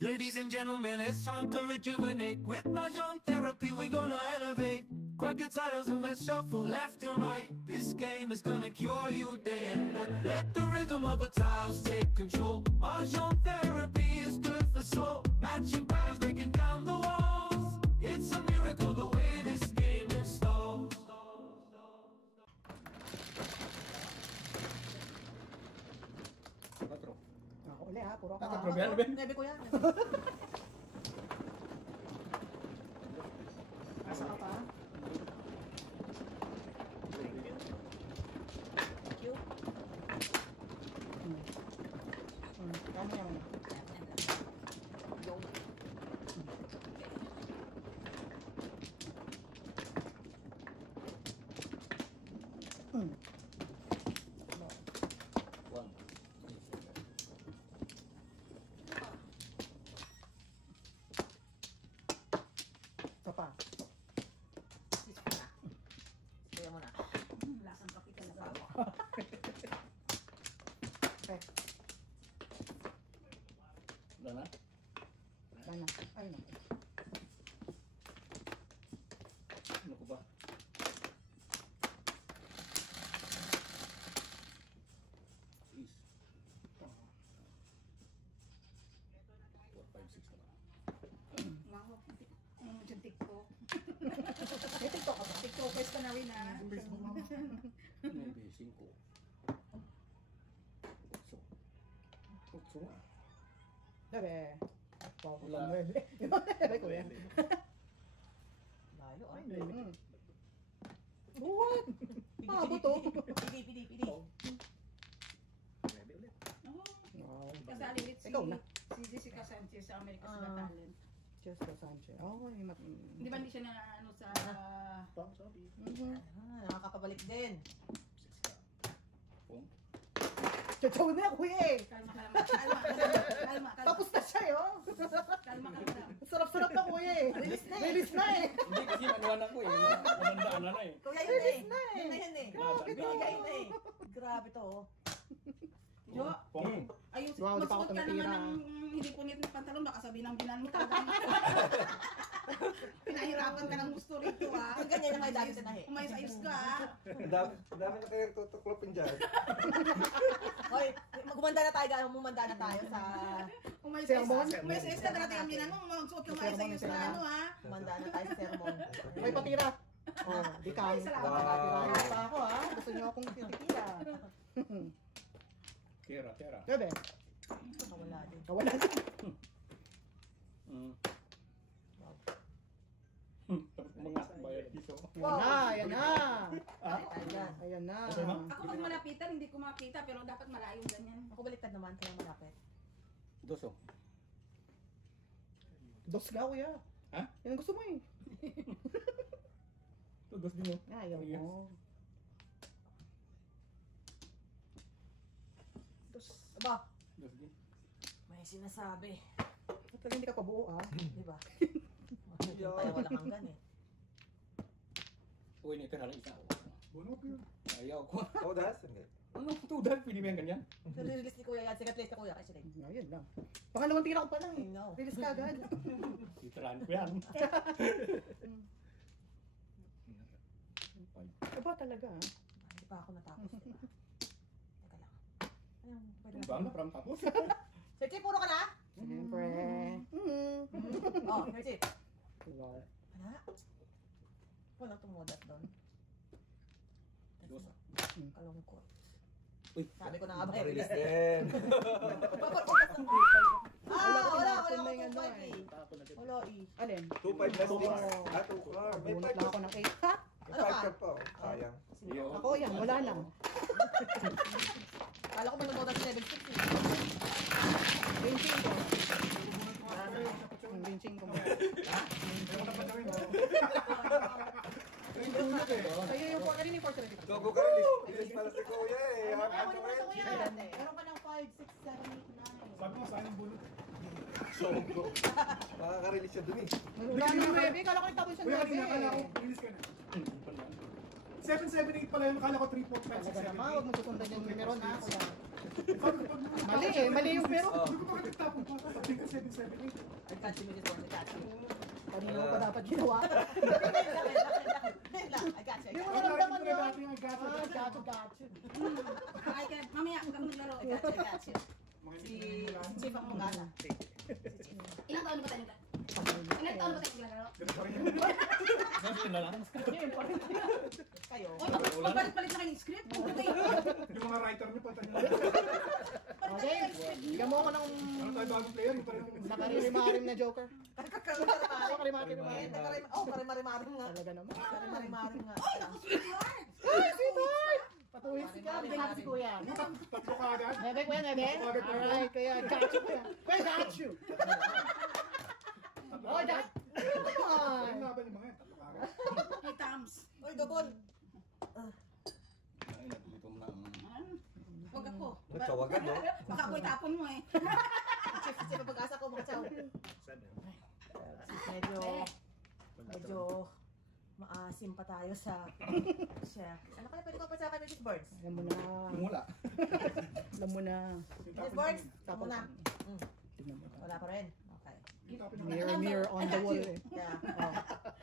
Ladies and gentlemen, it's time to rejuvenate. With Mahjong therapy, we're gonna elevate. Grab your titles and let's shuffle left and right. This game is gonna cure you day and night. Let the rhythm of the tiles take control. Mahjong therapy is good for soul. Matching patterns, breaking down the walls. It's a miracle the way this game installs. Patro. Ako uli ha, puro Patro, ka. probian, Ben. Nebe ko yan. Asa ka pa? Thank you. Kano yan? Yo. One. Ito pa. Kaya mo na. Lasang kapital sa ako. Okay. Wala na? Sana. Ayun na. Ano ko ba? Is. 4, 5, 6 na ba? Diyan TikTok. May TikTok ka ba? TikTokers ka na rin ha. Maybe 5. So. Utso nga. Dabe. Wala. Dabe ko yan. Layo ah. What? Pabo to. Pidi. Maybe ulit. Wow. Kasi alilit Ikaw na. si Jessica Sanchez sa America's Got Talent. Just the Sanchez. Oh, Di ba hindi siya na ano sa... Pang sabi. Nakakapabalik din. 6 ka. Pong. Chow na kuya eh. Kalma. Tapos na siya yun. Kalma. Sarap-sarap na kuya eh. Release na eh. Hindi kasi manuwan ako eh. Kumandaan na eh. Kuya yun eh. na eh. Yun na yun eh. Grabe to. Kuya yun eh. Grabe to oh. Jo, Pong. ayun, Wow, di pa ako magsuot ka naman tumitira. ng hindi punit na pantalon, baka sabihin ng binan mo talagang pinahirapan ka ng gusto rito ah. Kung ganyan na kayo dati sa nahi. Umayos-ayos ka ah. Ang dami na kayo tutuklopin dyan. Hoy, magumanda na tayo. Mumanda na tayo sa... Umayos-ayos ka talaga yung binan mo, magsuot ka umayos-ayos na ano ah. Mumanda na tayo sa sermon. May patira. Oh, di ka. Ay, salamat. Nakatirahan pa ako ha. Gusto niyo akong titira. Kera. Dabe. Nakawala din. Kawala na. Tapos mga bayad dito. Ayan na. Ayan. Ayan na. Ako pag malapitan, hindi ko makita, pero dapat malayo ganyan. Ako baliktad naman, kaya malapit. Doso. Dos ka kuya. Ha? Yan ang gusto mo eh. Ito, dos din yun. Ayaw mo. Dos. Aba, Dos din. may sinasabi. Talaga hindi ka pabuo ah. Di ba? Tayo walang hanggan eh. Uy, ito na lang isa. Buno ko yun. Ayaw ko. Oh, das? Hindi. Ano ito? Dahil pwede mo yan ganyan? Release ni Kuya yan. Second place ni Kuya. Kasi rin. Ayun lang. Pangalawang tira ko pa lang eh. No. Release ka agad. Itiraan ko yan. Aba talaga ah. Hindi pa ako natapos. Diba? Teka lang. Ayun, pwede Ba, maparang tapos. Sir Chip, puro ka na? Siyempre. Oh, Sir Chip. Wow. Wala. Walang tumudat doon. Dosa. Kalungkot. Uy, Sabi ko na nga ba Release din. Wala Tapon na akong yung ano 2.5 eh. eh. tapon na dito. Wala eh. Alin? 2-5 na sticks. Oo. Ah, 2 May Bunot 5 lang ako ng 8. Ha? May 5 ka pa. Sayang. Yo. Ako yan, wala lang. Kala ko may nanonood si Level 6 eh. Benching ko. Benching ko. Sa'yo yung 4 rin yung 4 rin. Gogo ka release. Release pala si Kuya eh. Ano mo na Kuya? eh. Meron ka ng 5, 6, 7, 8, 9. Sabi mo sa akin bunot. Sogo. Makaka-release siya dun eh. Wala nang baby, kala ko nagtapon siya Kuya, ng kanina, akala ko, baby. release ka na. Hindi pa lang. 778 pala yun, akala ko 3, 4, 5, 6, Talaga 7, naman, huwag mo susundan yung numero na. Kuya. Mali yung pero. Oh. Hindi ko bakit nagtapon pa. Sabi ka 778. I got you, Mrs. Born. I got you. Kanino pa dapat ginawa? I got you. Hindi mo Wala, naramdaman hindi yun. ko dati yung gato. Got you. Ay, mamaya, huwag kang maglaro. I got you. Si Chief ang mangana. Ilang taon ba tayo naglalaro? Ilang taon ba tayo naglalaro? Ganun pa rin yun. Kayo. Oy, pagbalik-balik na kayo ng script. Yung mga writer niyo pa tayo. Okay, bigyan mo ako ng Ano tayo bagong player? Yung parang nakaririmarim na Joker. Karimari-marim. Karimari-marim nga. Talaga naman. Karimari-marim nga. Ay, sweetheart! Patuhin si Kuya. Bigyan natin si Kuya. tatlo ka agad. Nebe, Kuya, nebe. Alright, Kuya. Got you, Kuya. Kuya, got you. Oh, that. Come Ayun on. nga ba yung mga yan? Tatlo ka agad. Hey, Tams. Oy, double. Ay, natuloy mo lang. Huwag ako. Nagsawagan, no? Baka ako itapon mo eh. Chief, pag-asa ko, mga chow. Medyo maasim pa tayo sa siya. Ano kaya pwede ko pa sa kay Mrs. Birds? Alam mo na. Yung wala. Alam mo na. Yung Mrs. tapon Birds, namin. tamo na. Tignan mo. Wala pa rin. Okay. Yung tapon namin. Mirror, mirror on the wall eh. Yeah.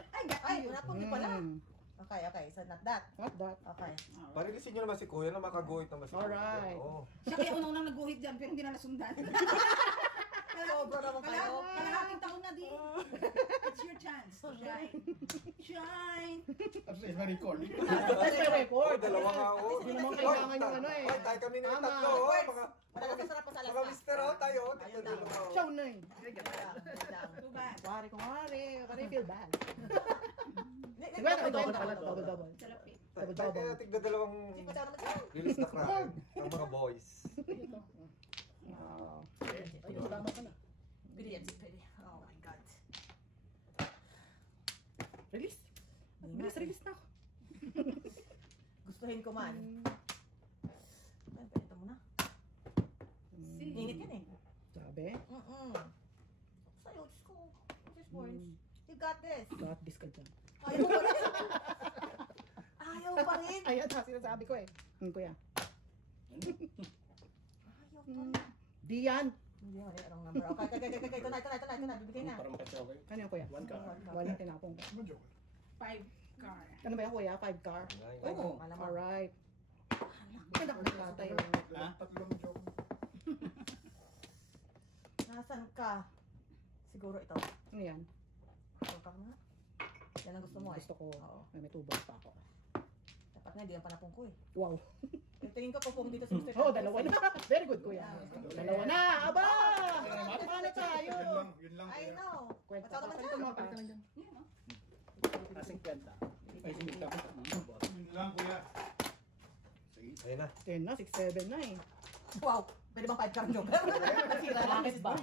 I got Ay, you. wala po din pala. Mm, Okay, okay. So not that. Not that. Okay. Parilisin nyo naman si Kuya na makaguhit naman si Kuya. Alright. Oo. Siya kaya unang nagguhit dyan pero hindi na nasundan. Sobra naman kayo. Kalahating taon na di. It's your chance. Shine. Shine. Tapos is na-record. That's my record. Oh, dalawa nga ako. Hindi naman kailangan yung ano eh. Ay, tayo kami ng Tama. tatlo. oh. Mga, Wala ka sarap pa sa mga lasa. mister, oh, tayo. Ayun Dito, lang. dalawa, oh. Show na eh. Too bad. Kumari, kumari. Kumari, feel bad. Hindi, Diba, double pala, double. Sarap eh. Tayo Double-double. kaya tigda dalawang Chief, masyado naman siya. release na crack. Ang mga boys. Wow. Ayun, tama ka na. Pwede yan, Chief, pwede. Oh my God. Release. Bilis, release na ako. Gustuhin ko man. Ay, pwede ito muna. Init yan eh. Sabi? Sa'yo, Diyos ko. Mrs. Borns. You got this. Got this ka dyan. Ayaw pa rin. Ayaw pa rin. Ayan, sinasabi ko eh. Kuya. Ayaw pa rin. Di yan. Hindi ako, wrong number. Okay, ito na. Bibigay na. Para makatsaw kayo. Ano yung kuya? One car. Walang tinapong ka. Ano joke? 5 car. Ano ba yan kuya? 5 car? Oo, alam mo. Alright. Ganda ko nagtatay. Tatlong joke. Nasaan ka? Siguro ito. Ano yan? Ito ka nga. Yan ang gusto mo eh. Gusto ko. Oo. May tubos pa ako. Dapat nga, hindi ang panapong ko eh. Wow. Yung tingin ko pupong dito sa Mr. Oh, dalawa na. Very good kuya. Dalawa na. Aba! Paano tayo? Yun lang. I know. Kwenta Matawag naman Ito siya. mga palitan lang dyan. Kasing kwenta. Ay, sinita ko. Yun lang, kuya. Sige. Ayun na. 10 na, 6, 7 na eh. Wow. Pwede bang 5 car joker? Nasira lang. Bakit ba?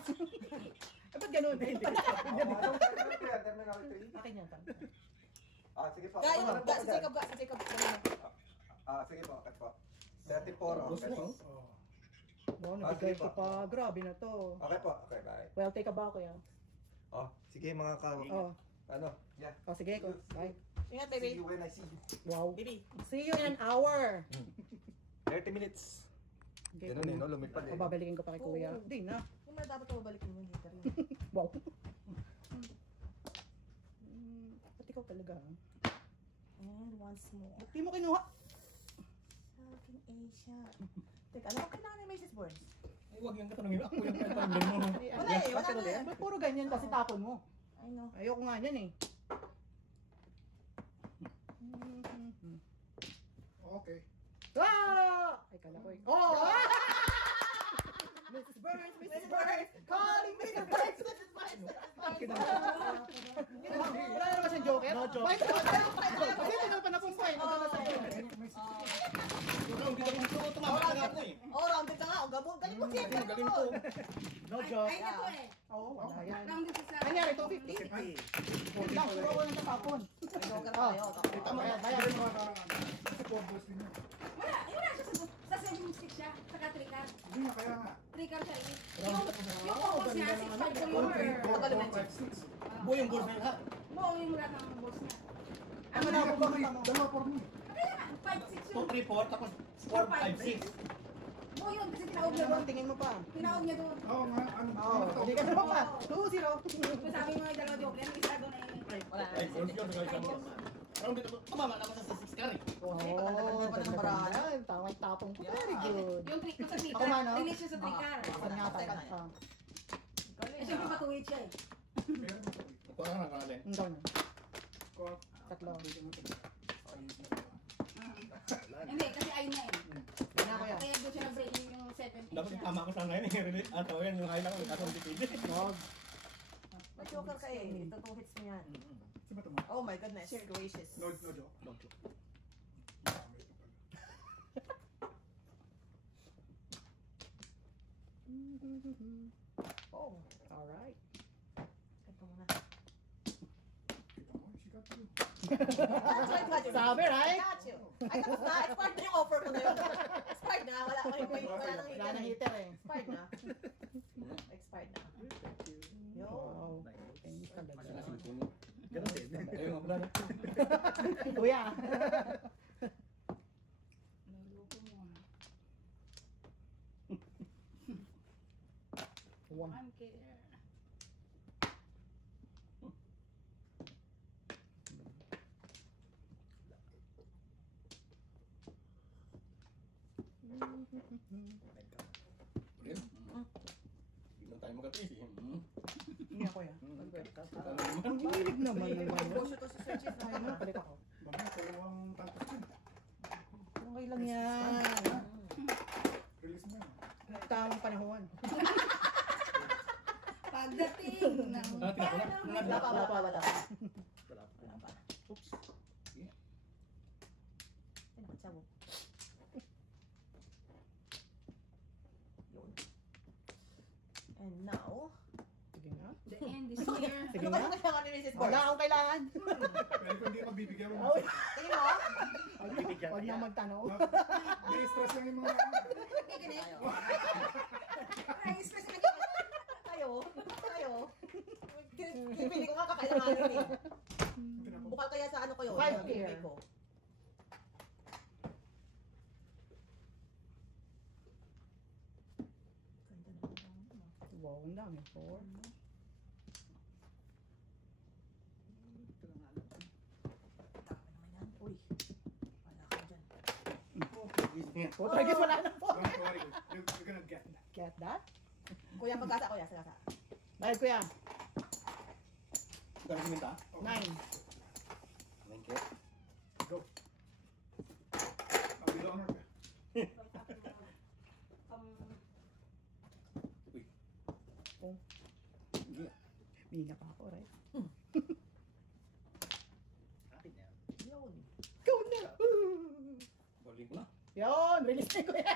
Eh, ba't ganun? Hindi. Terminal 3. Akin yan. Ah, sige po. Kaya, Ano po, si sir? Jacob. Ah, sige po. Okay po. 34. Okay po. Oh. Wow, nabigay ko pa. Grabe na to. Okay po. Okay, bye. Well, take a bow kuya. Oh, sige mga ka... Oh, Ano? Yeah. oh sige. Bye. Ingat, See baby. you when I see you. Wow. Baby. See you in an hour. 30 minutes. Okay, Ganun eh, no? Lumipad eh. O, babalikin ko pa kay kuya. Oo. Hindi na. Yung mga dapat ko babalikin mo yung heater yun. Wow. Ba't ikaw talaga? And once more. Ba't di mo kinuha? Southern Asia. Teka, ano ba kailangan ni Mrs. Burns? Ay, huwag yung katanungin. Ako yung katanungin mo. Wala eh, wala na. Ba't puro ganyan kasi tapon mo? I know. Ayoko nga yan eh. Okay. Ah! Ay, kala ko eh. Oh! Mrs. Burns! Mrs. Burns! Calling Mrs. Burns! Mrs. Burns! Wala naman siyang joker? No joke. Bakit naman? Kasi ito pa na pong point. Oh, rounded ka nga. O, gabon. Galing mo siya. Galing ko. No joke. Ay, ito eh. Oo, wala yan. Rounded sa Nangyari, 250. Huwag lang, puro ko lang sa tapon. Joker tayo. Bayan mo. Wala siya sa 7 siya. Saka 3 car. Hindi na kaya nga. 3 car siya eh. Yung focus niya, 6'5 po yung Buo yung goals na yun ha. buo yung lahat ng balls niya. Ano na ako bakit? Dalawa por mo. Kaya nga, 5'6 yun. 2, 3, 4, tapos 4, 5, 6. Oo yun, kasi tinawag niya doon. Tingin mo pa. Tinawag niya doon. Oo nga, ano to? Hindi ka naman pa. 2-0. Sabi mo yung dalawa joke, yung isa doon ay... Wala na. Tumama naman sa 6 ka rin. Oh, pa ng paraan. Tawang tapong ko. Very good. Yung trick ko sa Ako man, no? tricker, release siya sa tricker. Saan nga tayo? Ah, Eh, siyempre matuwid siya eh. Parang nakalala. ang gawin. Tatlo. Hindi, kasi ayun na eh. Yan na kuya. Kaya doon siya nag-breaking yung 7 Dapat tama ko sana yun eh. At yan yung kailangan ko. Kaso hindi pwede. Dog. May joker ka eh. Ito 2 hits mo yan. Sino ba ito mo? Oh my goodness. Gracious. No joke. Oh. Alright. Ito muna. Kita mo, she got you. Sabi, right? I got you. Ay, tapos na. Expired na yung offer ko na yun. Expired na. Wala nang Wala nang hitter eh. Expired na. Expired na. Yo. Wow. Thank you talaga. Ganun din. Ayun nga pala. Kuya. Naloko mo ah. One. I'm care. Hindi tayo mag-atis eh. Hindi ako ya. Ang Ang hilig naman naman. Negosyo to si Sir Chief. Ay, na, balik ako. Mamaya, dalawang tantos yun. Okay lang yan. Release mo yun. Tamang panahon. Pagdating ng... Wala pa, wala pa, wala pa. Wala pa. Oops. Ay, magsabog. Yun. And now, Sige nga. The end is here. Sige ano nga. ba yung kailangan ni Mrs. Wala Boy? akong kailangan. Pero kung hindi ka magbibigyan mo, Tingin mo? Huwag na magtanong. may stress lang yung mga... Ay, stress na Kayo? Pipili ko nga kakailanganin eh. Bukal kaya sa ano kayo? Five Yung bibig here. ko. Ganda naman. Wow, ang dami. 4. Dami naman yan. Uy, wala ka dyan. Oh, target wala na po. Don't worry, you're gonna get that. Get that? Kuya, pagkasa, kuya, sagasa. Bayad kuya. Dami siminta? 9. Thank you. Go. I'll be the honor. Hindi. Biga pa ako, right? Atin yan. Yun. Go na! Balik ko na. Yun! Release na kuya!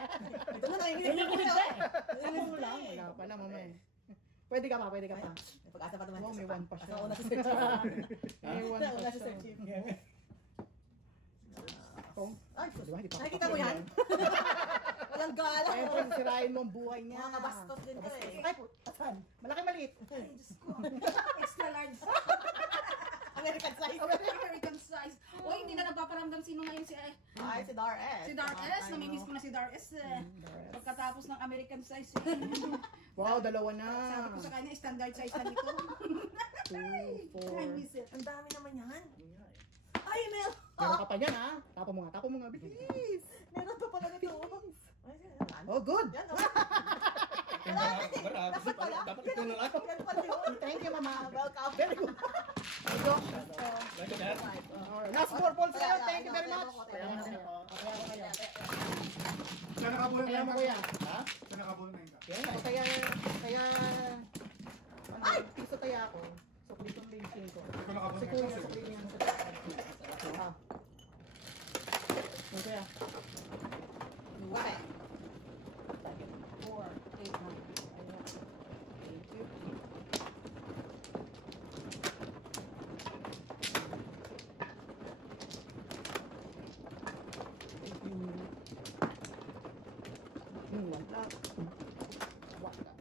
Ito na nanginginig na Release kuya. na! Ano mo lang? Wala pa na, mamaya. Pwede ka pa, pwede ka pa. May pag-asa pa naman. Oh, may 1 pa siya. Nauna si Sir Chief. May 1 Nauna pa si Sir siya. Chief. Oh, Ay, diba? Di pa nakikita mo yan? Walang gala. Siyempre, sirain mo ang buhay niya. Mga kabastos din to eh. Ay, saan? Malaki maliit. Ay, Diyos ko. Extra large. American size. American size. O, hindi na nagpaparamdam sino ngayon si Ay, si Dar S. Si Dar S. Namimiss ko na si Dar S eh. Pagkatapos ng American size eh. Wow, dalawa na. Sabi ko sa kanya, standard size na nito. 2, 4. I miss it. Ang dami naman yan. Ay, Mel. Meron ka pa yan, ha? Tapo mo nga, bilis. Meron pa pala nito. Ay, yan. Oh, good. Yan, oh. Dapat pala. Dapat ito na lang. Yan pala yun. Thank you, mama. Welcome. Very good. Like that. Alright, last 4 balls kayo. Thank you very much. Kaya Kaya mo kayo. Saan nakabulan na Kaya yung mo ka? kuya. Ha? Saan nakabulan na yung ka? Kaya, ano, piso kaya ako. Sukli kong rin ko. Ito nakabulan Si na kuya, yung sukli ka? niya. Ah. Yung kuya. Okay. 4, 8, 9. Thank you. Wala. Wala.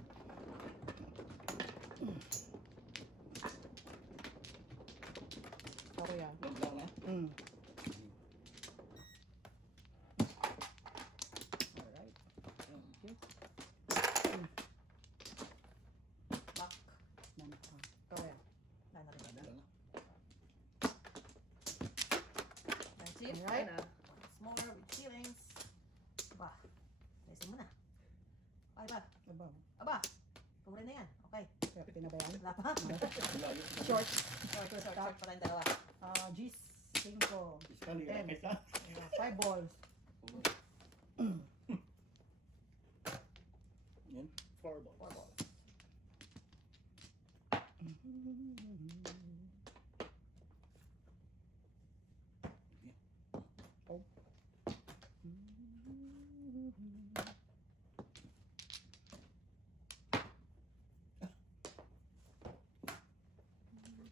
Ako yan. Log lang na. Alright. Alright? Ayan, Once more with feelings. Aba. Lesin mo na. Okay ba? Aba, Aba. Kumuri na yan. Okay. kaya pinabayaan. Wala pa. Short. Short pa tayong dalawa. G's. 5. Iskali, Ten. isa. 5 balls. Yan, 4 balls. 4 balls.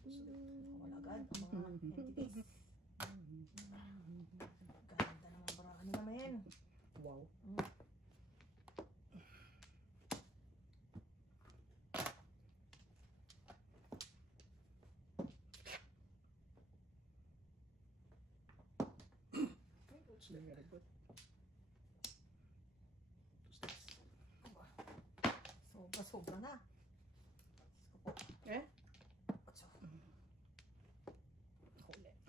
Wala agad ang mga entities. Ganda naman para ano namin. Wow. Very good. Sobra na. Eh? Otso. Huli. Easy natin, Bird.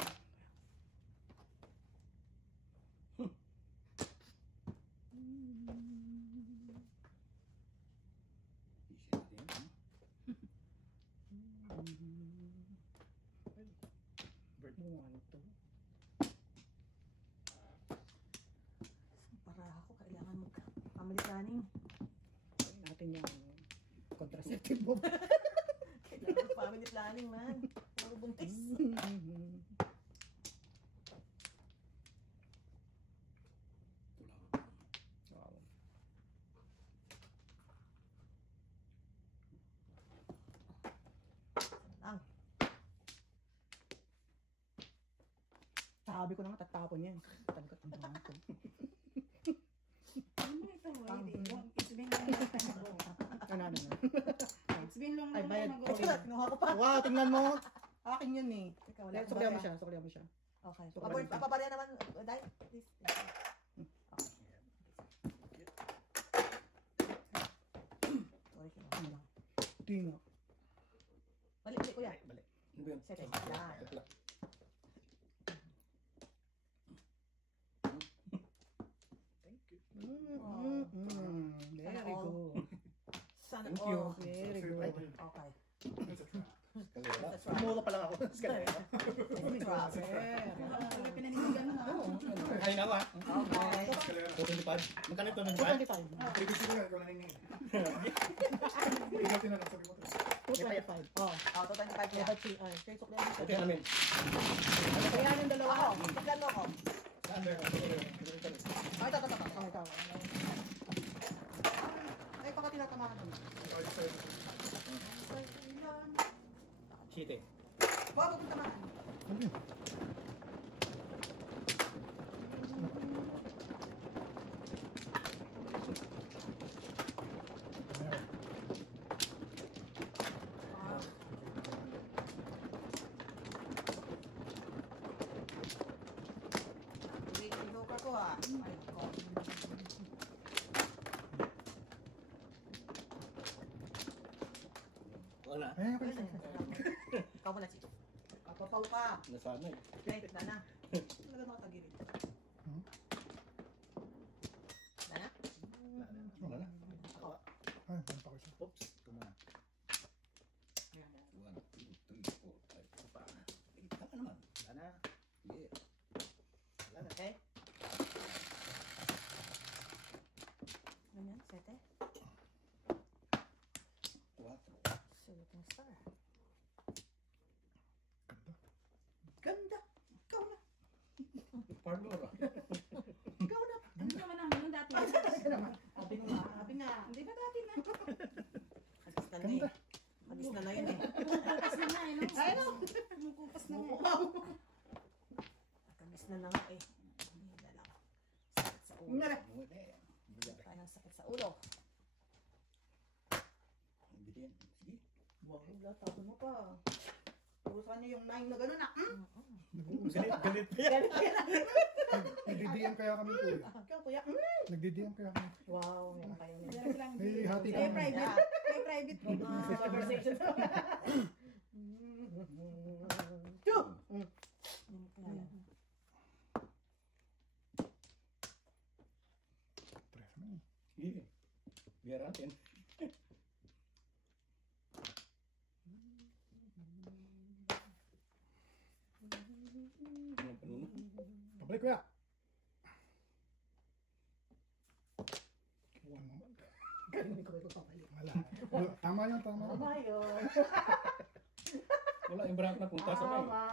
1, 2. Para ako, kailangan mag-family planning. Try natin yung contraceptive bomb. Kailangan family planning, man. Puro buntis. Wow. Lang. Sabi ko na nga, tatapon yan. Talaga ang mga ito. Ano? It's been long Ay, bayad. ago. Okay. Kinuha ko pa. Wow, tingnan mo. Akin yun eh. Teka, wala akong Suklihan mo barya. siya, suklihan mo siya. Okay. So, kabalik. Papabarya naman, Day. Please. Sorry, kinuha ko lang. Tinga. Balik, kuya. Balik. Ano ba yun? Sige, yan. Ito lang. Thank you. Very Sana all. good. Sana Thank all. you. Very good. Okay. It's a trap. Escalera. That's right. Umulo pa lang ako. Escalera. Trap. Wala pinaninigan mo. Kaya na ako, ha? Okay. 225. Magkano ito? 225. 25? Previously ko yan, ikaw naninig. Ikaw tinanong, sabi mo ito. 225. Oh, 225 kuya. Kaya suklihan mo Ito siya. yung namin. Ano kaya yung dalawa? Ako, suklihan mo ako. Saan meron? Ito. Ay, ito. Oh, ikaw. Ay, baka tinatamahan mo. Ikaw yung sa'yo. Chite. Huwag mo tamahan. Inuka ko ah. Ay, ko. Wala. Ikaw muna, Chico. Kapapaw ka. Nasana eh. Okay, dana. Talaga nakatagirit. Dana? Wala na. Ay, panta ko siya. Oops. Ito na. 1, 2, 3, 4, 5. Ito pa. Tama naman. Wala na. Sige. Wala na. Okay. Ganyan, sete. 4. Shooting star. Ganda. Ikaw na. Parlor. Ikaw na. Ano naman ang ano dati? Talaga naman. Sabi nga. Sabi nga. Hindi ba dati na? Hadis na na eh. Hadis na na yun eh. Kumukupas na nga eh. no? Ay, no. Kumukupas na nga. Wow. Hadis na na nga eh. Hindi na lang. Sakit sa ulo. Nga na. Kaya ng sakit sa ulo. Sige. Wow, wala. Tapos mo pa. Purusan niyo yung 9 na gano'n na. Galit pa yan. Nagdi-DM kaya kami kuya. Ikaw, kuya. Nagdi-DM kaya kami. Wow, yan kayo. Meron lang. May hati May kami. private. May private. Conversation. Yung kaya yan. natin. Anong panuno? Pabalik kuya. Huwag naman. Hindi ko ito papalik. Wala. Tama yun, tama yun. Tama yun. Wala, yung branch na punta sa Tama.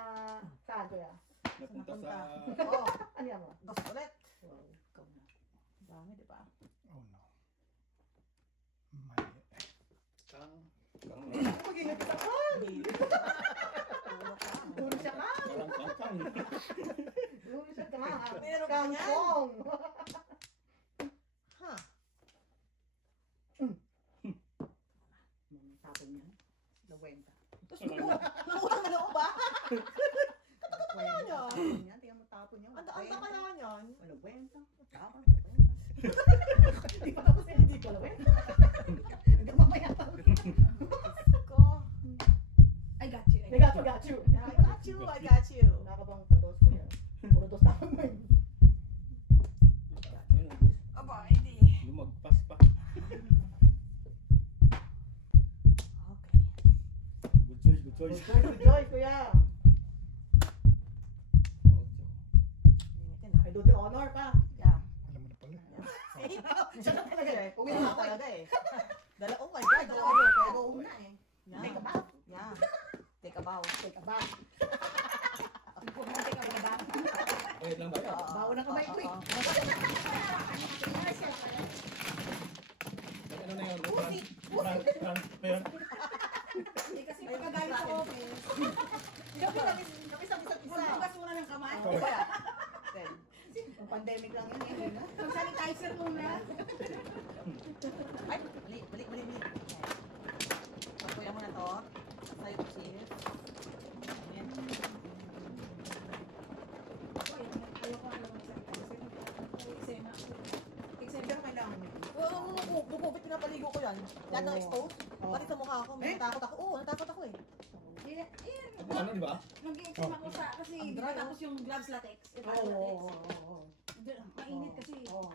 Saan kuya? Napunta sa... Oo. Ano yan mo? Gusto ulit. Wow. Ikaw na. Dami, di ba? Oh no. Mali. Kang... Mag-ingat ka pa. Hindi. Tulog ka. Puro siya ka. Walang kangkang. Puro siya ka. Meron ka yan. Kangkong. Ha? Tapon niya. Lawenta. Tapos nangutang na loob ba? Tapon niya. niya. Tingnan mo tapon niya. Ang ka naman yan. Lawenta. Tapon. Lawenta. Hindi pa tapos eh. Hindi pa lawenta. Hindi mamaya tapos. Ko. I got you. I got you. I got you. I got you. Wala ka bang pados ko yan? Puro dos tapon mo yun. Yun ang boss. Aba, hindi. Lumagpas pa. Okay. Good choice, good choice. Good choice, kuya. Limitin ha. I do the honor pa. Yeah. Alam mo na pala. See? Siya na talaga eh. Uwi na talaga eh. Oh my God. Ito Dalawa. ano, pero una eh. Yeah. Take a bath. Yeah. Take a bow. Take a bath. Take a bath. Wait lang ba yan? Bawo ng kamay ko eh. Ano na yun? Transfer. Hindi kasi pagkagalit sa office. Kami sa isa't isa. Magbugas muna ng kamay. Ano kaya? Ang pandemic lang yun eh. Mag-sanitizer muna. Ay, balik. Pagkuya mo na to. Sa'yo to sis. Ayan. Ayoko ng sanitizer. Hindi ko kailangan yun. Oo, bukupit pinapaligo ko yan. Lahat ng expose. Oo. Pati sa mukha ko. May natakot ako. Oo, natakot ako eh. Ano, di ba? Nag-i-exam ako sa, kasi Ang di dry, ba tapos yung gloves latex. Yung Oo, latex. oo, oo. Mainit kasi. Oo.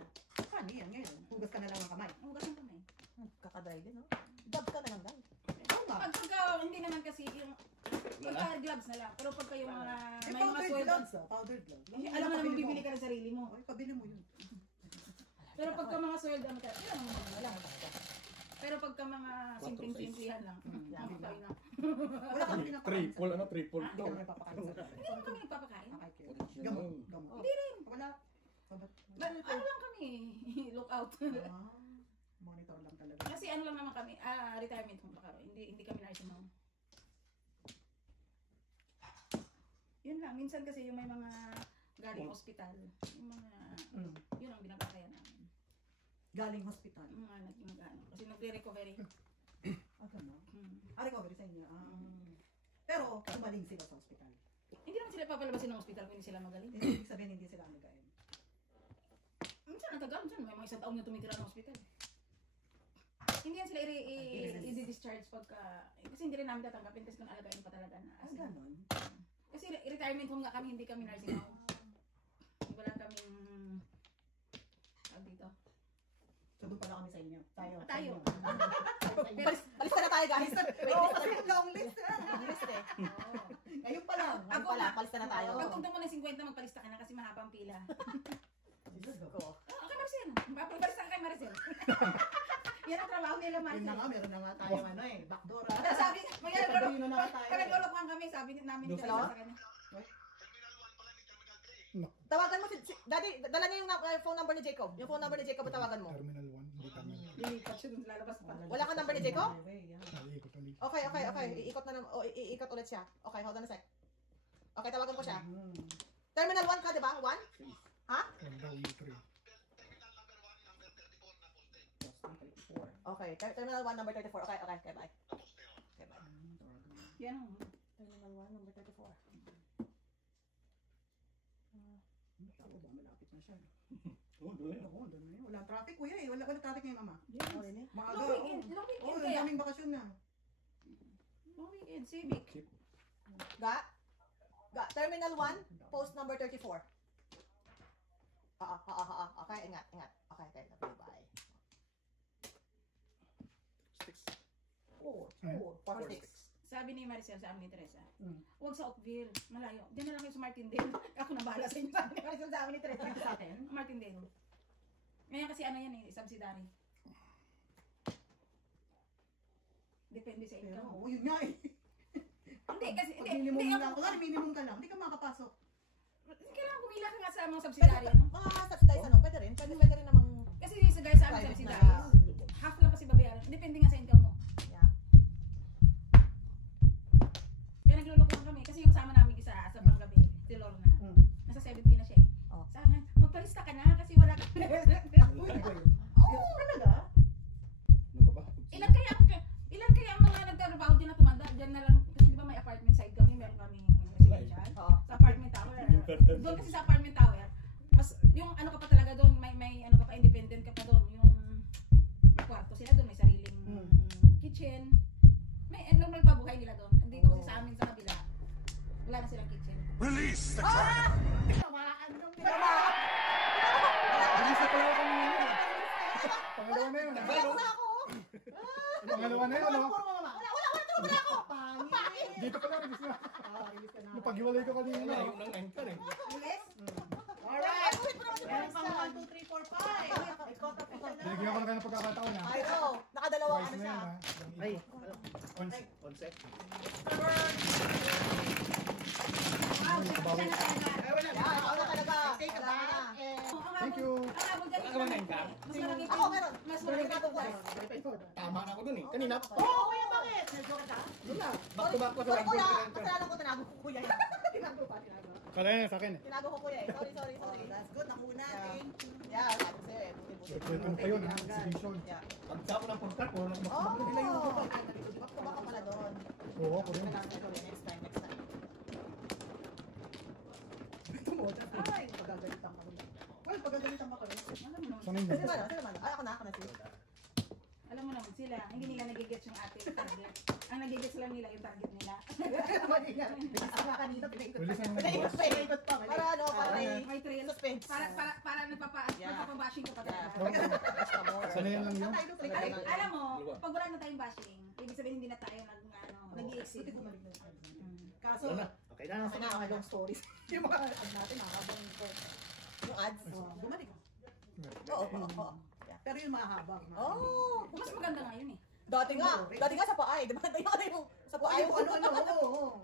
Paano yan ngayon? Hugas ka na lang ng kamay. Ang gas ng kamay. Kakadry din, no? Dab ka na lang, guys. Oo nga. Pagka, hindi naman kasi yung, pagka gloves na lang. Pero pagka yung mga, Eh, may mga powdered sweldo. gloves ah. Powdered gloves. Alam mo naman bibili ka ng sarili mo. Ay, pabili mo yun. Pero pagka mga sweldo, ano ka, yun ang mga lang. Pero pagka mga simpleng-simplihan lang. Yeah. Tayo na. Wala kami pinapakain. Triple. Hindi kami nagpapakain sa Hindi naman kami nagpapakain. Okay, okay. Gamot. Gamot. Hindi rin. Wala. Ano lang kami, look out. Ah, monitor lang talaga. Kasi ano lang naman kami, retirement home pa kami. Hindi kami nursing home. Yun lang, minsan kasi yung may mga galing ospital, yung mga, yun ang binabakayan namin. Galing hospital. Yung mga naging ano, kasi nagre-recovery. Ah, gano'n. Hmm. Recovery sa inyo. Pero, tumaling sila sa hospital. Hindi naman sila papalabasin ng ospital kung hindi sila magaling. Ibig sabihin, hindi sila amagain. Minsan ang tagal, minsan may mga isang taon na tumitira ng ospital. Hindi yan sila i-discharge pagka, kasi hindi rin namin tatanggapin kasi kung alagain pa talaga na. Ah, gano'n. Kasi retirement home nga kami, hindi kami nursing home. Wala kaming, dito. So, doon pala kami sa inyo. Tayo. Tayo. Palista na tayo, guys. Wait, Oo, lista kasi na. long list na. Ang list eh. Ngayon pa lang. Ako pala, palista na tayo. Pag tungtong mo ng 50, magpalista ka na kasi mahaba ang pila. Jesus, Ko. Okay, Maricel. Magpapalista ka kay Maricel. Yan ang trabaho nila, Yun na Maricel. nga, meron na nga tayo ano eh. Backdoor. Sabi, Sabihin na nga tayo. pag naglolokohan kami, sabi namin Doon nila sa sa kanya. Tawagan mo si Daddy, dala niya yung phone number ni Jacob. Yung phone number ni Jacob, tawagan mo. Terminal 1, hindi kami. Lilipat siya dun, lalabas pa. Wala kang number ni Jacob? Naiikot ulit. Okay. Iikot na naman. Iikot ulit siya. Okay, hold on a sec. Okay, tawagan ko siya. Terminal 1 ka, di ba? 1? Ha? Ganda U3. Okay, Terminal 1, number 34. Okay, bye. Okay, bye. Yan ang. Terminal 1, number 34. Ako ba, malapit na siya. Oo, doon yan. Oo, doon na yun. Wala traffic kuya eh. Wala traffic ngayon, mama. Oh, really? Maaga. Long weekend, long Oo, weekend ang kaya. daming bakasyon na. Long weekend, civic. Ga? Terminal 1, post number 34. Okay, ingat. Okay, bye. 4, 6. Sabi ni Maricel sa amin ni Teresa, Hmm. huwag sa Oakville, malayo. Diyan na lang kayo sa Martindale. Ako na bahala sa inyo. Sabi ni Maricel sa amin ni Teresa. Dito sa atin. Martindale. Ngayon kasi ano yan eh, subsidiary. Depende sa Pero, income. oo, yun nga eh. Hindi kasi, Pag hindi minimum ako. lang, kunwari minimum ka lang, hindi ka makakapasok. Kailangan kumila ka nga sa mga subsidiary, ano? Mga subsidize ano, pwede rin namang, Kasi sa guys sa amin Private subsidiary, half lang kasi babayaran. Depende nga sa income mo. yeah. Kaya naglulukuhan kami. Kasi yung kasama namin isa sa panggabi, si Lorna. Hmm. Nasa 70 na siya eh. Oh. Sabi niya, magpalista ka na kasi wala ka. Uy, oo, talaga? Ano ka ba? Ilan kaya ang mga nagtatrabaho dyan na tumanda? Dyan na lang, kasi di ba may apartment side kami, meron kaming residential. Oo. Sa apartment tower. Doon kasi sa apartment tower, mas yung ano ka pa talaga doon, may ano ka pa, independent ka pa doon. Yung may kwarto sila doon, may sariling kitchen. May normal pa buhay nila doon. Andito kasi sa amin sa kabila, wala na silang kitchen. Release the Tamaan nung pinamahan. Nasa ko lang kung ano. Pangalawa na yun. Nagbago na ako. Pangalawa na yun, no? Wala ako. Pangit. Dito ka na, release na. Release ka na. Napag-iwalay ko kanina. Layo ng anchor eh. Release? Alright. Meron pang 1, 2, 3, 4, 5. May kota pa ka na. Binigyan ko na kayo ng pagkakataon, ha? Ay, oo. Nakadalawa Twice ano na siya. yun, ha? Ay, Once. konsep. Wow, Kabawi. Yeah, ako na talaga. Wala na. Thank you. Wala ka bang income? Mas malaki pa Ako meron. mas malaki pa ito. Tama na ako dun eh. Kanina pa. Oo, kuya, bakit? Medyo ka na? Back to back pa sa Sorry kuya. anchor. Kasalanan ko, tinago ko kuya. Tinago pa, tinago. Kala yan sa akin, eh. Tinago ko kuya eh. Sorry. That's good, nakuna natin. Yeah, sabi ko sa'yo eh. Buti-buti. Kwento mo pa yun, ha? Exhibition. Yeah. Pag tapo ng portal, puro lang Oh! makapag. Kuba ka pala doon. Oo, ako rin. Next time. Ay, pagagalitan ka rin. Well, pagagalitan ka rin. Alam mo naman, Sanay mo. Sino man? Ay, ako na. alam mo naman sila, hindi nila nagigets yung ating target. Ang nagigets lang nila yung target nila. Mali yan. Isa nga kanina, pinaikot Release na Pinaikot yun. pa eh. Pinaikot pa. Para ano, para may May trail. suspense. Para nagpapabashing ka pa Yeah. talaga. Basta more. Sanayan lang yun. Ay, alam mo, pag wala na tayong bashing, ibig sabihin hindi na tayo nag-i-exceed. Kaso, Wala. Okay na. kasi nga mga long stories. Yung mga ads natin, nakakabang ko. Yung ads. Bumalik. Oo. Pero yung mahaba. Oh. Mas maganda nga yun eh. Dati nga sa paay. Di ba? Yung sa paay. Ay, ano, oo.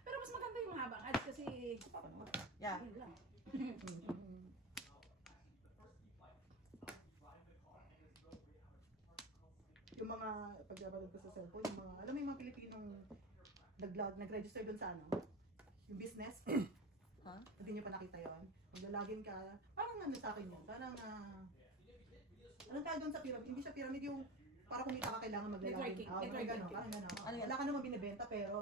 Pero mas maganda yung mahabang ads kasi Yeah. yun lang. Yung mga, pagbabalog ko sa cellphone, yung mga, alam mo yung mga Pilipinong nag-register dun sa ano? Yung business? Ha? Hindi nyo pa nakita yun? Maglalagin ka, parang ano sa akin yun, parang, anong tawag dun sa pyramid? Hindi siya pyramid yung, para kumita ka kailangan maglalagin. Networking, Parang networking. gano'n, parang gano'n. Ano yan? Wala ka naman binibenta pero,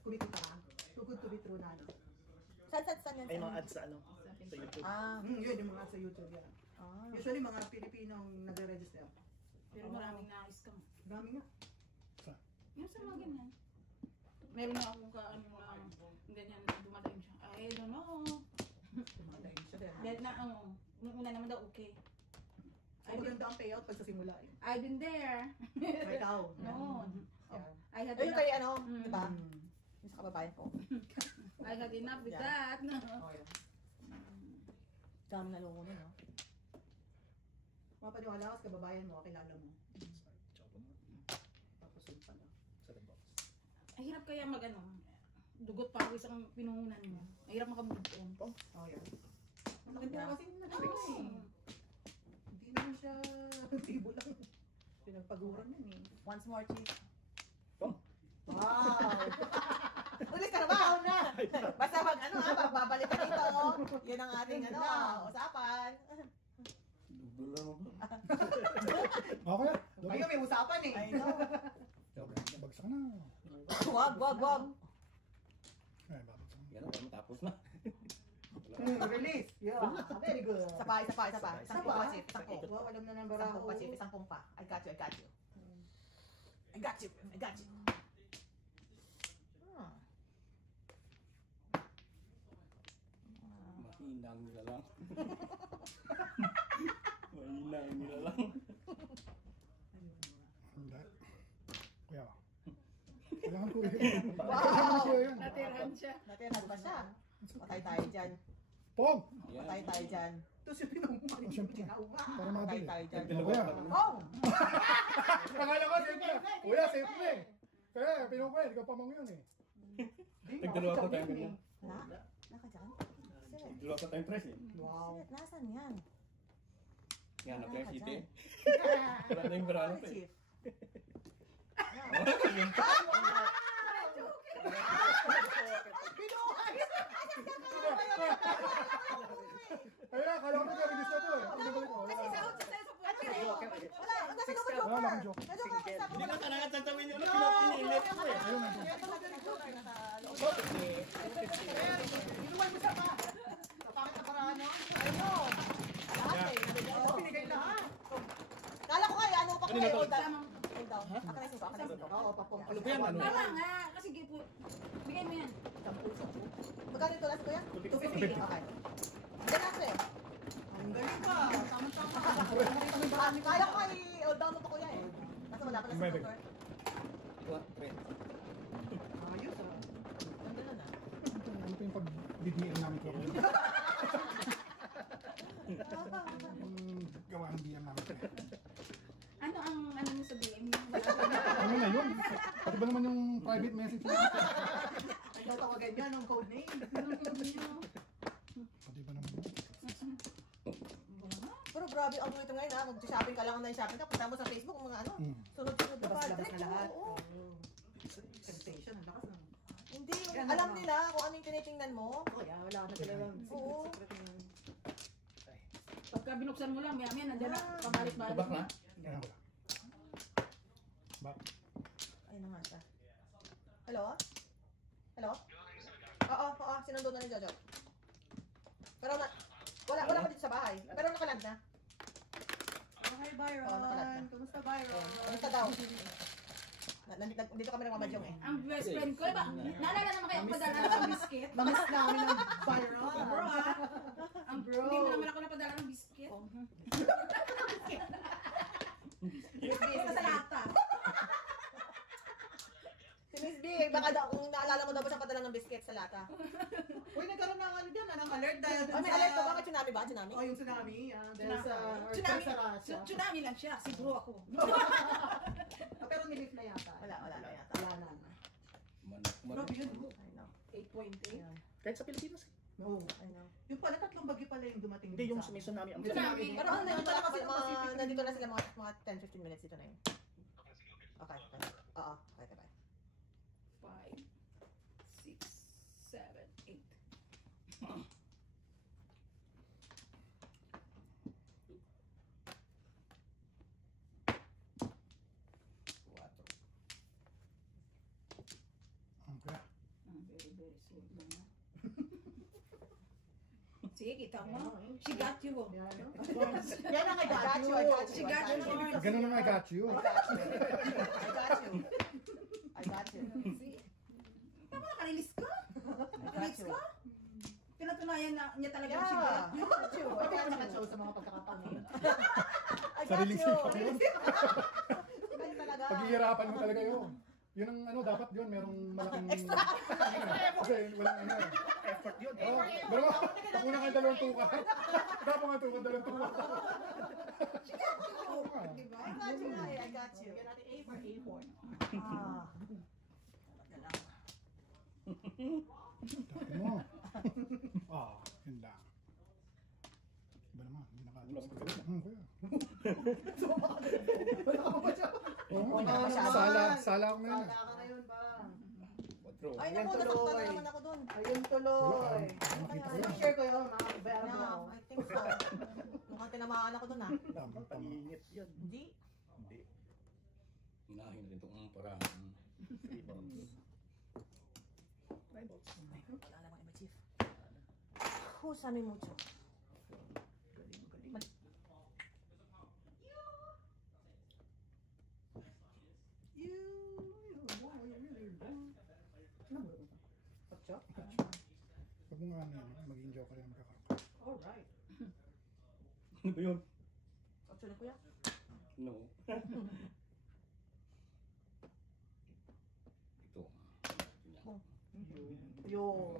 kumikita ka. Too good to be true na ano. Saan yan? Ay, mga ads sa ano? Sa YouTube. Yun, yung mga sa YouTube yan. Usually, mga Pilipinong nagre-register. Pero maraming na-scam. Dami nga. Yung sa mga ganyan. Meron na akong ano na ganyan dumadating siya. I don't know. Tumalayin siya din. Dahil na, nung una naman daw okay. So, maganda ang payout pag sa simula eh. I've been there. Ikaw. No. Yeah. I had Ayun enough. kay ano, Mm. di ba? Yung sa kababayan ko. I had enough with Yeah. that. No. Oh, yeah. Dami na lungo nun, no? Mga paniwala ka, kababayan mo, kilala mo. Tapos yun pala. Ay, hirap kaya mag-ano. Dugot pa ako isang pinuhunan mo. Ay, hirap makamove on. Oh, yeah. Ang maganda kasi nagabi ko eh. Oh. Hindi naman siya tibo lang. Pinagpaguran yan eh. Once more, chief. Wow! Ulit ka na ba? Basta pag ano pag babalik ka dito, yun ang ating ano, usapan. Dulo mo ba? Okay. Kayo may usapan eh. I know. Bagsak na. Wag. Ay, bagsak na. Yan ang matapos na. Release. Yeah. Very good. Isa pa. Isang pumpa, chief. Isang pumpa. Wow, alam na ng Isang barako. pumpa, chief. Isang pumpa. I got you. Mahinang nila lang. Mahinang nila lang. Hindi. Kailangan ko yun. Wow! Kailangan ko yun. Natirahan siya. Natirahan pa siya. Patay tayo dyan. Pong! Patay tayo dyan. Tapos yung pinamumali. Oh, syempre. Para Patay madali. tayo dyan. Ano kuya? Oh! Akala ko, safe na. Kuya, safe na eh. Kaya, pinukuya, ikaw pamang yun eh. Nagdalawa pa tayo ganyan. Naka dyan? Sir. Nagdalawa pa tayong press eh. Wow. Sir, nasan yan? Yan, Naka na-press dyan. city. Wala na yung barano Ano, pa eh. Chief? Kaya, akala ko nag-register to eh. Pinabalik ko. Kasi sahod siya sa'yo sa puwet. Wala, ang ganda ko joke. Wala akong joke. Joke ako sa Hindi na kailangan tatawin yun. Pinilit ko eh. Ayun ang joke. Inuwan mo sa pa. Napakit na paraan, no? Pinigay lahat. Kala ko kaya, ano pa ko Ano eh. to? Hold down. Hold down. Akalasin ko, akalasin ko. Oo, papong. Ano ba yan? Ano? Tama nga. Kasi bigay mo yan. Magkano ito last ko yan? 250. Okay. Diyan na, sir. Ang galing ka. Tama-tama. Kaya ko kay hold down mo pa kuya eh. Kaso wala pala sa May bag. motor. Ayos, ah. Nandun na na. Ano pa yung pag-DDM namin ko? Gawa ng DM namin. Ano ang ano mo sa BM? Ano na yun? Pati ba naman yung private message niya? Ikaw tawagan niya ng code name. Pati ba naman? Pero grabe ang ito ngayon ha. Mag-shopping ka lang online shopping ka. Punta mo sa Facebook mga ano. Sunod-sunod na ba? Labas-labas na lahat. Oo. Temptation, ang lakas ng... Hindi. Yan Alam naman. nila kung ano yung tinitingnan mo. Kaya wala na sila lang. Oo. Pagka binuksan mo lang, maya-maya nandiyan na. Pabalik-balik. Tabak na? Kaya wala. Ba? Ayun na nga siya. Hello? Hello? Oo. Sinundo na ni Jojo. Pero wala pa dito sa bahay. Pero nakaland na. Oh, hi Byron. Kumusta Byron? Kamusta daw? Dito kami nagmamadyong eh. Ang best friend ko, ba? Naalala naman kayo padala ng biscuit? Namiss namin ng Byron. Bro ha? Ang bro. Hindi mo naman ako napadala ng biscuit. Basta sa lata. Si Miss B, baka daw, kung naalala mo daw ba siya padala ng biscuit sa lata? Uy, nagkaroon ng ano dyan, ng alert dahil dun May alert ba? Bakit tsunami ba? Tsunami? Oh, yung tsunami. Dahil sa... or Tsunami. sa Russia. Tsunami lang siya. Si bro ako. Pero nilift na yata. Wala na yata. Wala na. Manak. Grabe yun. I know. 8.8. Kahit sa Pilipinas eh. Oo. I know. Yung pala, tatlong bagyo pala yung dumating. Hindi yung sa may tsunami. Ang Tsunami. Pero ano na yun? Wala kasi ng Pacific. Nandito na sila mga 10-15 minutes dito na yun. Okay. Oo. Okay, bye. 5, 6, 7, 8. Okay. Very, very sweet lang na. Sige, kita mo. She got you. Yan ang I got you. She got you. Ganun na I got you. I got you. Tama na, kanilis ka? I got Kanilis you. ka? Pinatunayan na niya talaga Yeah. she got you. I got you. Pwede ko nakachow sa mga pagkakataon. I got Sariling you. sipa yun. Ganun talaga. Paghihirapan mo talaga yun. Yun ang ano, dapat yun, merong malaking... Extra. Kasi walang ano. effort yun. Oo, pero tapuna ka dalawang tuka. Tapon nga tuka, dalawang tuka. Diba? I got you na eh. I got you. Bigyan natin A for A4. Ah. Tapon mo. Yun lang. Iba naman, hindi nakatapos. Kuya. Oo, sala ako ngayon. Sala ka ngayon ba? Ay, naku, nasaktan na naman ako dun. Ayun tuloy. Nakita ko yan. Share ko yun, makakabayaran mo ako. I think so. Mukhang tinamaan ako dun ah. Tama. Pangingit yun. Hindi. Hindi. Hinahin na rin itong parang. 3 balls. Try balls. Wala namang iba, Chief. Husame mucho. Huwag mo nga ano yun, maging joke ka rin ang kakaka. Alright. Ano ba yun? Actually, kuya. No. Ito. Yung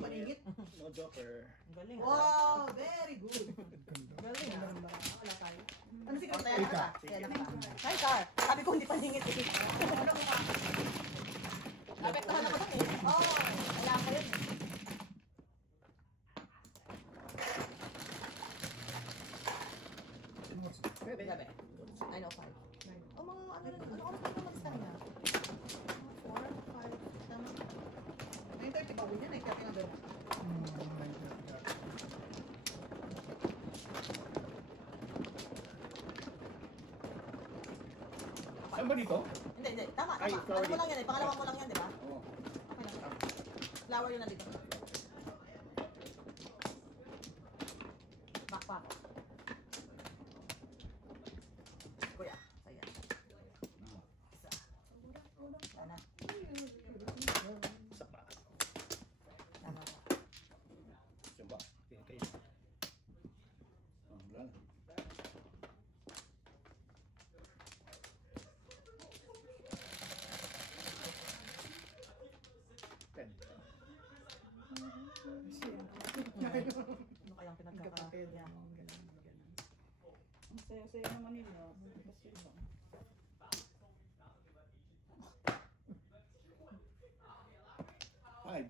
paningit. No joker. Ang galing. Wow, very good. Galing ah. Wala tayo. Ano si Carl? Kaya ka. Kaya ka. Hi, Car. Sabi ko hindi paningit eh. Ano mo ka? Napektahan ako dun eh. Oo. Kailangan ko yun. Pwede. Gabi. 9:05. O mga ano oras na mag-start na? 4, 5, tama. 9:30 ba yun? 9:30 na gano'n. Saan ba dito? Hindi. Tama. Ay, flower Ano mo lang yan eh. Pangalawa mo lang yan, di ba? Oo. Okay lang. Flower yun nandito. Backpack. Kuya, saya. Isa. Sana. Isa pa. Tama. Saan ba? Okay. Wala na. Pen. Ano kayang pinagkakaya? Ang saya-saya naman nila. Kasi lang. Ay,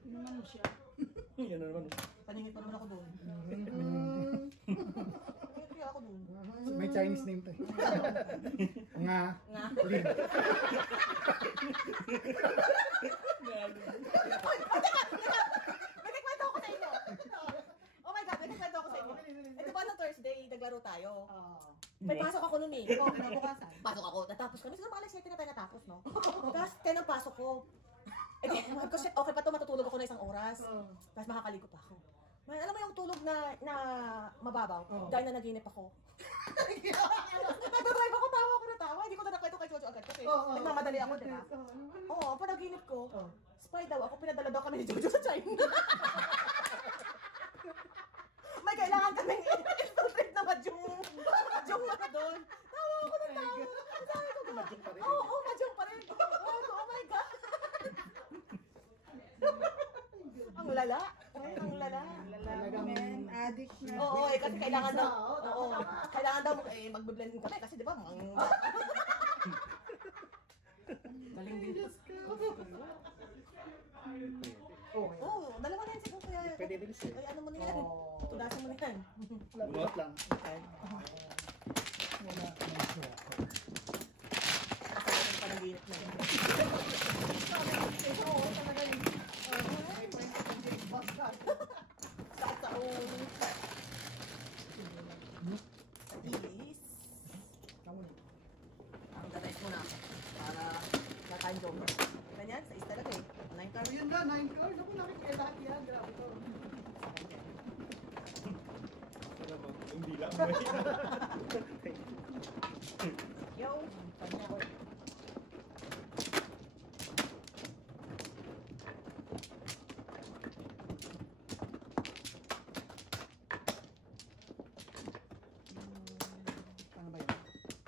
Yun naman siya. yan na naman. Paningit pa naman ako doon. Paningit kaya ako doon. May Chinese name to. Nga. Nga. Lin. May kikwento ako sa inyo. Oh my God, may kikwento ako sa inyo. Ito ba nung Thursday, naglaro tayo? May pasok ako nun eh. Oo, kinabukasan. Pasok ako, natapos kami. Siguro mga alas 7 na tayo natapos, no? Tapos 10 ang pasok ko. Eh di, kasi okay pa to, matutulog ako na isang oras. Tapos makakaligo pa ako. May, alam mo yung tulog na mababaw? Dahil na naginip ako. Nagdadrive ako, tawa ako na tawa. Hindi ko na nakwento kay Jojo agad kasi nagmamadali ako, di ba? Oo, pag naginip ko, spy daw ako, pinadala daw kami ni Jojo sa China. May kailangan kaming infiltrate na madyong ano doon. Tawa ako ng tawa. Ang sabi ko, Madyong pa rin. Oo, madyong pa rin. Oh my God. Ang lala. Ay, ang lala. Talagang addict na. Oo, eh, kasi kailangan daw, kailangan daw magbe-blend kami kasi di ba, galing din. Oo, dalawa na yun siguro kaya. Pwede din siya. Ay, ano mo na yan? Tudasan mo na yan. Bunot lang. Wala. May siya. Kasama yung panaginip na yun. Oo, talaga yun. Sakit sa ulo. Bilis. Ang datais mo na. Para na-time zone. Ganyan, sa is talaga eh. 9 Pero yun na, 9 cars. Ako nakikita lahat yan. Grabe to. Yung dila mo Yo, kanya ko. Ano ba yun?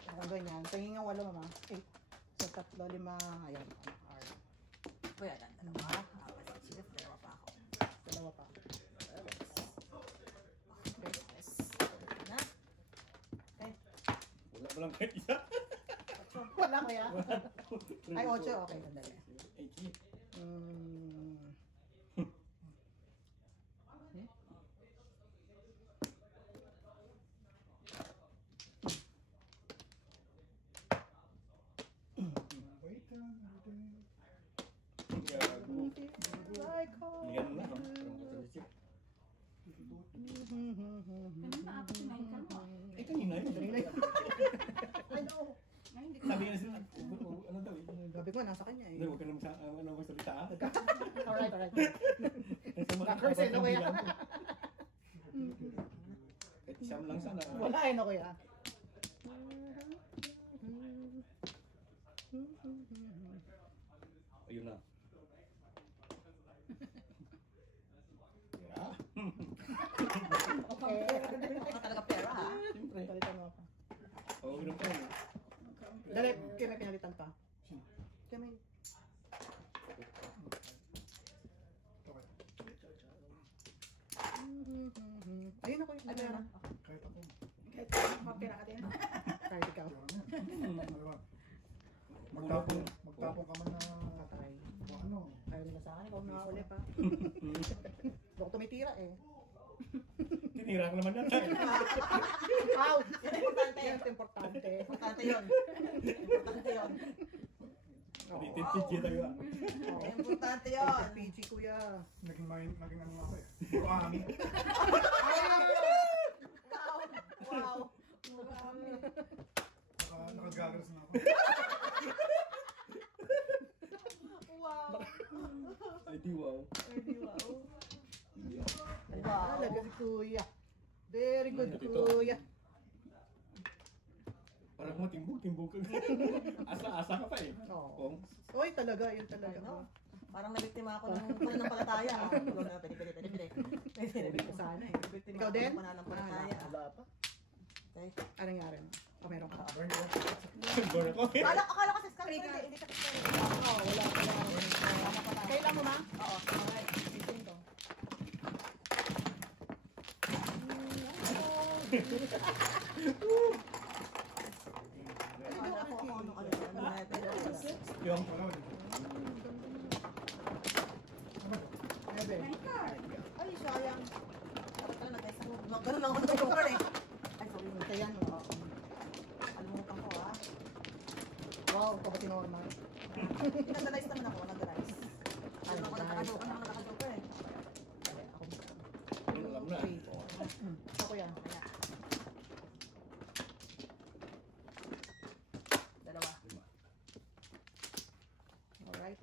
Kung ganyan. Tingin nga wala mama. 8. So, 3, 5. Ayan. R. Kuya, dalawa. Sige, dalawa pa ako. Dalawa pa. Yes. Na? Okay. Wala pa lang kahit isa. Wala kaya? Ay, 8. Okay, sandali. Wait lang. Ligan na, no? Parang katalisip. Ano na, apat si Nine ka mo? Eh, kanina yun. Ano? Ay, hindi ko Sabi nga sila, ko, nasa kanya eh. Hindi, huwag ka na magsalita ha. Alright. Naka-curse eh, no kuya? Kahit siyam lang sana. Wala eh, no kuya? Ayun na. Yeah. Baka talaga pera ha. Siyempre. Palitan mo ako. Oo, ganun pa yun. Dali, kaya may pinalitan pa. Kaya may... Ayun ako yung pera. Kahit ako. Kahit mapira ka din. Kahit ikaw. Magtapong ka man na Patay. kung ano. Ayaw nila sa akin, ikaw na uli pa. Hindi ako tumitira eh. Tinira ka naman yan. Ow! Yan importante. Yan ang importante. Importante yun. Importante yun. Rated PG tayo ah. Importante yun. PG kuya. Naging ano ako eh. Puro amin. Wow. Nakagagas na ako. Wow. Ay, di wow. Wow. Talaga si kuya. Very good Ito. kuya. Parang mo timbog ka. Asa ka pa eh. Oo. Kung Oy, talaga, yun talaga. Ano? Parang nabiktima ako ng pananampalataya. Pwede. Sabi ko sana eh. Biktima Ikaw ako din? ng pananampalataya. Wala pa. Okay. Anong nangyari mo? O meron ka? Born ako eh. Akala ko sa scam. Hindi sa scam. Oo, wala pa. Kailan mo ma? Oo. Alright, isin ko. Akala ko ano Yung Wala ulit. Ebe. Ay, sayang. Dapat pala nag-isa mo. Ganun lang ako nag-joker eh. Ay, sorry. Kaya yan. Alimutan ko ah. Wow, kapatid mo naman. Nag-alize naman ako. Nag-alize. Alam ako nagkakajoker naman nagkakajoker eh. alam na. Ako yan. Dalawa. Alright.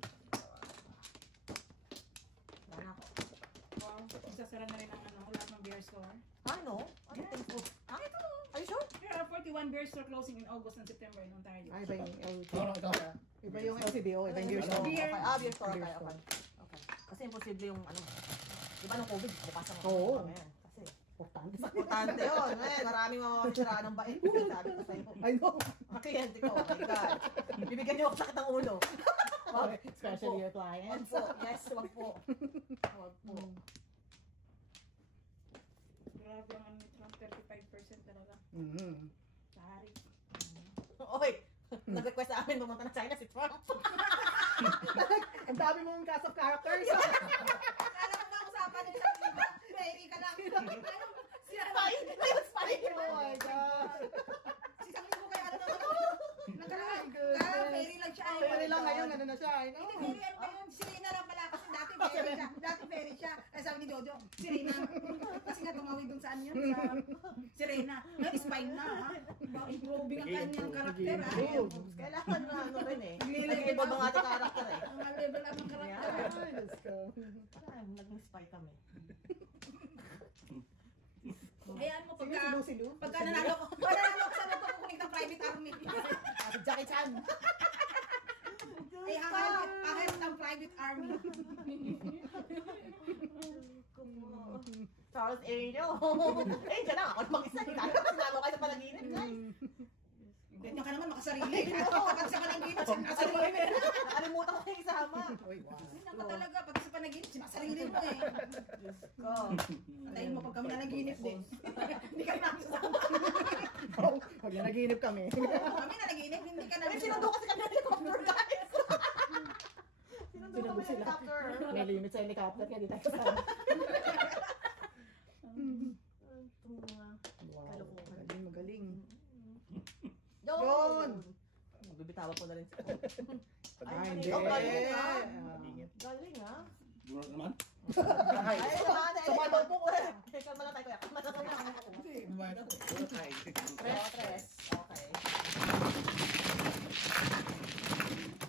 Wala na ako. Wow. Isasara na rin ang lahat ng beer store. Ano? Ano things mo? Ah, ito. Are you sure? There are 41 beer store closing in August and September in Ontario. Ay, iba yung Ito. Iba yung LCBO, iba yung beer store. Okay. Ah, beer store. Beer Okay, store. okay. Kasi imposible yung ano. Di ba nung COVID, bukas ang Oo. Kasi Importante. importante yun. Maraming mamamasiraan ng bait. Sabi ko sa'yo. I know. Ang kliyente ko, oh my God. Bibigyan niyo ako sakit ng ulo. Wag. Especially your Wag clients. po. Yes, wag po. Wag po. Grabe ang ano nito, 35% talaga. Mm-hmm. Sari. Oy, nag-request sa amin pumunta na China si Trump. Ang dami mong cast of characters. Kala ko mausapan nila sa iba. Ready ka lang. Si Spy. Ayun, Spy. Oh my God. Si Sabi ko kaya ano naman ako. My goodness. Fairy lang siya. Fairy lang ngayon, ano na siya. I know. Hindi, Fairy ano yun. Si Rina lang pala. Kasi dati Fairy siya. Dati Fairy siya. Ay sabi ni Jojo, si Rina. Kasi nga tumawid dun saan yun. Sa si Rina. Ngayon, Spy na ha. Improving ang kanyang karakter ha. Kailangan na ano rin eh. Nag-evolve ang ating karakter eh. Ang level up ng karakter. Ay, Diyos ko. Parang nag-spy kami. Hayaan mo Sino pagka... si Lucy Lou? Pagka nanalo ko sa nato kukunik ng private army. Si Jackie Chan. Ay, ahit ng private army. Charles Angel. Eh, dyan na ako mag-isa. Sinalo kayo sa panaginip, guys. Ganyan ka naman makasarili. Kapag sa panaginip, sinasarili. Nakalimutan ko kayo isama. Uy, wow. Ganyan ka talaga. Pag sa panaginip, sinasarili mo eh. Ko. Antayin mo pag kami nanaginip din. Hindi ka namin sasama. Oh, pag nanaginip kami. Kami nanaginip, hindi ka Ay, namin sinundo kasi kami ng helicopter, guys. Sinundo Sinundo kami ng sila. helicopter. May limit sa helicopter kaya di tayo kasama. Wow. Magaling, magaling. Yun! Magbibitawan ko na rin siya. Ay, hindi. Oh, galing ah. Ah. Galing ah. Duro naman. Ay, Ay, sama na. Sama daw po ko eh. Kalma lang tayo, kuya. Kalma lang tayo. Hindi, kumain ako. Wala tayo. Tres. Okay.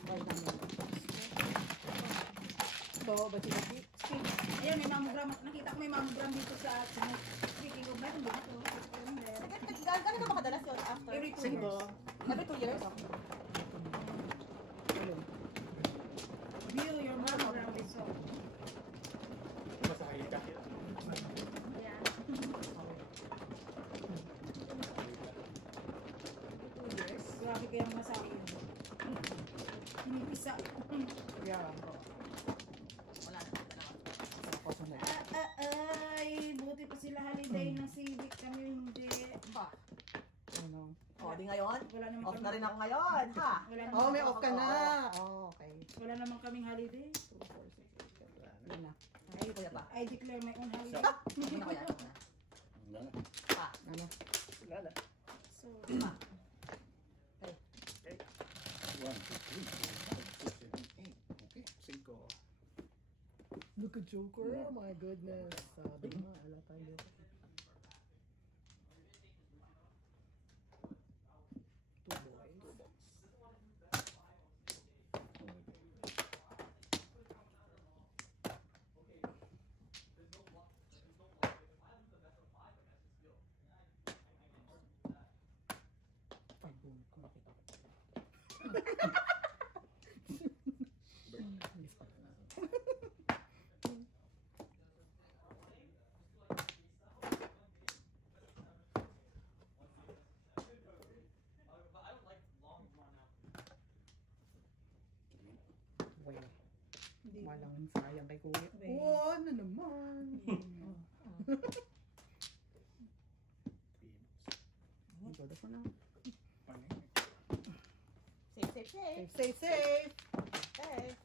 Well done. ba si Vicky? Ayan, may mammogram. Nakita ko may mammogram dito sa speaking of meron din ako. Gano'n naman kadalas yun after? Every 2 Sige. years. Every 2 years, okay. View your mammogram result. Masakit ka. Ayan. 2 years. Grabe kayang masabi yun. Hinipisa. Yeah. Wala na. Ay, buti pa sila holiday ng civic kami hindi. Ba? O, di ngayon? Wala naman Off kami. na rin ako ngayon, ha? Wala naman, Oh, may off ka na. Oh, okay. wala naman kaming holiday. Yun na. Ay, kuya pa. I declare my own holiday. Hindi na kuya. Wala na. Pa. Ano? So, 1, 2, 3, 4, 5, 6, 7, 8. Okay. 5. Look at Joker. Oh my goodness. Sabi nga, ala tayo. Walang sayang kay kuya. Oo, ano naman. Ito ko na. Safe, safe, safe. Safe, safe. Safe.